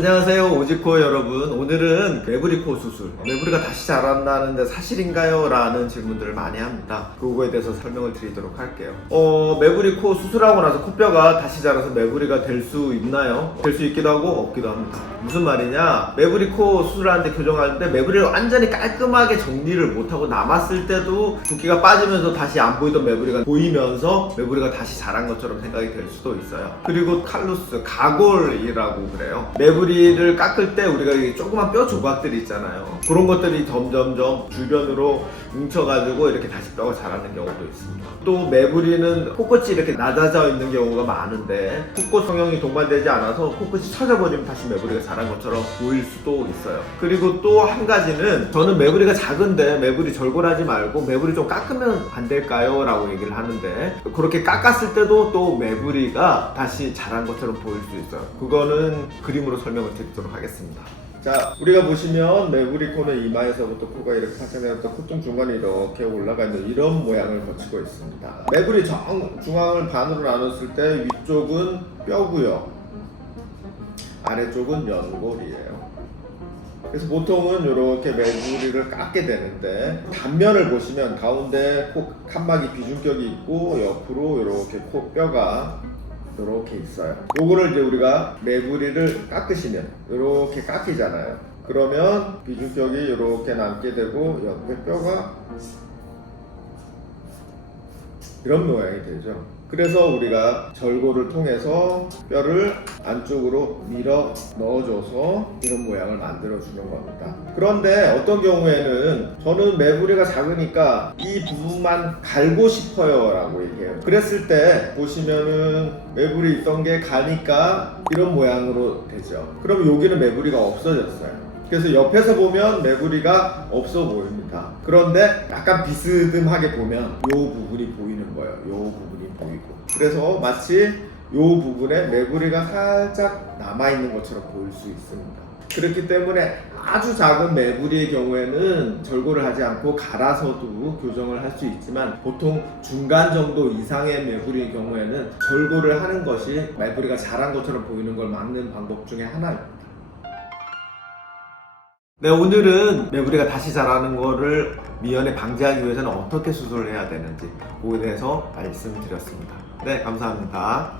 안녕하세요, 오지코 여러분. 오늘은 매부리 코 수술, 매부리가 다시 자란다는데 사실인가요? 라는 질문들을 많이 합니다. 그거에 대해서 설명을 드리도록 할게요. 매부리 코 수술하고 나서 코뼈가 다시 자라서 매부리가 될 수 있나요? 될 수 있기도 하고 없기도 합니다. 무슨 말이냐, 매부리 코 수술하는데 교정할 때 매부리를 완전히 깔끔하게 정리를 못하고 남았을 때도 붓기가 빠지면서 다시 안 보이던 매부리가 보이면서 매부리가 다시 자란 것처럼 생각이 될 수도 있어요. 그리고 칼루스, 가골이라고 그래요. 매부리를 깎을 때 우리가 조그만 뼈 조각들이 있잖아요. 그런 것들이 점점점 주변으로 뭉쳐가지고 이렇게 다시 뼈가 자라는 경우도 있습니다. 또 매부리는 코끝이 이렇게 낮아져 있는 경우가 많은데 코끝 성형이 동반되지 않아서 코끝이 처져버리면 다시 매부리가 자란 것처럼 보일 수도 있어요. 그리고 또 한 가지는, 저는 매부리가 작은데 매부리 절골하지 말고 매부리 좀 깎으면 안 될까요? 라고 얘기를 하는데, 그렇게 깎았을 때도 또 매부리가 다시 자란 것처럼 보일 수 있어요. 그거는 그림으로 설명을 드리도록 하겠습니다. 자, 우리가 보시면 매부리 코는 이마에서부터 코가 이렇게 파생되었다 콧등 중간에 이렇게 올라가 있는 이런 모양을 거치고 있습니다. 매부리 중앙을 반으로 나눴을 때 위쪽은 뼈고요, 아래쪽은 연골이에요. 그래서 보통은 이렇게 매부리를 깎게 되는데, 단면을 보시면 가운데 코 칸막이 비중격이 있고 옆으로 이렇게 코뼈가 이렇게 있어요. 요거를 이제 우리가 매부리를 깎으시면 이렇게 깎이잖아요. 그러면 비중격이 이렇게 남게 되고 옆에 뼈가 이런 모양이 되죠. 그래서 우리가 절골을 통해서 뼈를 안쪽으로 밀어 넣어줘서 이런 모양을 만들어주는 겁니다. 그런데 어떤 경우에는 저는 매부리가 작으니까 이 부분만 갈고 싶어요 라고 얘기해요. 그랬을 때 보시면은 매부리 있던 게 가니까 이런 모양으로 되죠. 그럼 여기는 매부리가 없어졌어요. 그래서 옆에서 보면 매부리가 없어 보입니다. 그런데 약간 비스듬하게 보면 이 부분이 보이는 거예요. 이 부분이 보이고. 그래서 마치 이 부분에 매부리가 살짝 남아있는 것처럼 보일 수 있습니다. 그렇기 때문에 아주 작은 매부리의 경우에는 절골을 하지 않고 갈아서도 교정을 할 수 있지만, 보통 중간 정도 이상의 매부리의 경우에는 절골을 하는 것이 매부리가 자란 것처럼 보이는 걸 막는 방법 중에 하나입니다. 네, 오늘은 매부리가 다시 자라는 거를 미연에 방지하기 위해서는 어떻게 수술을 해야 되는지 그거에 대해서 말씀드렸습니다. 네, 감사합니다.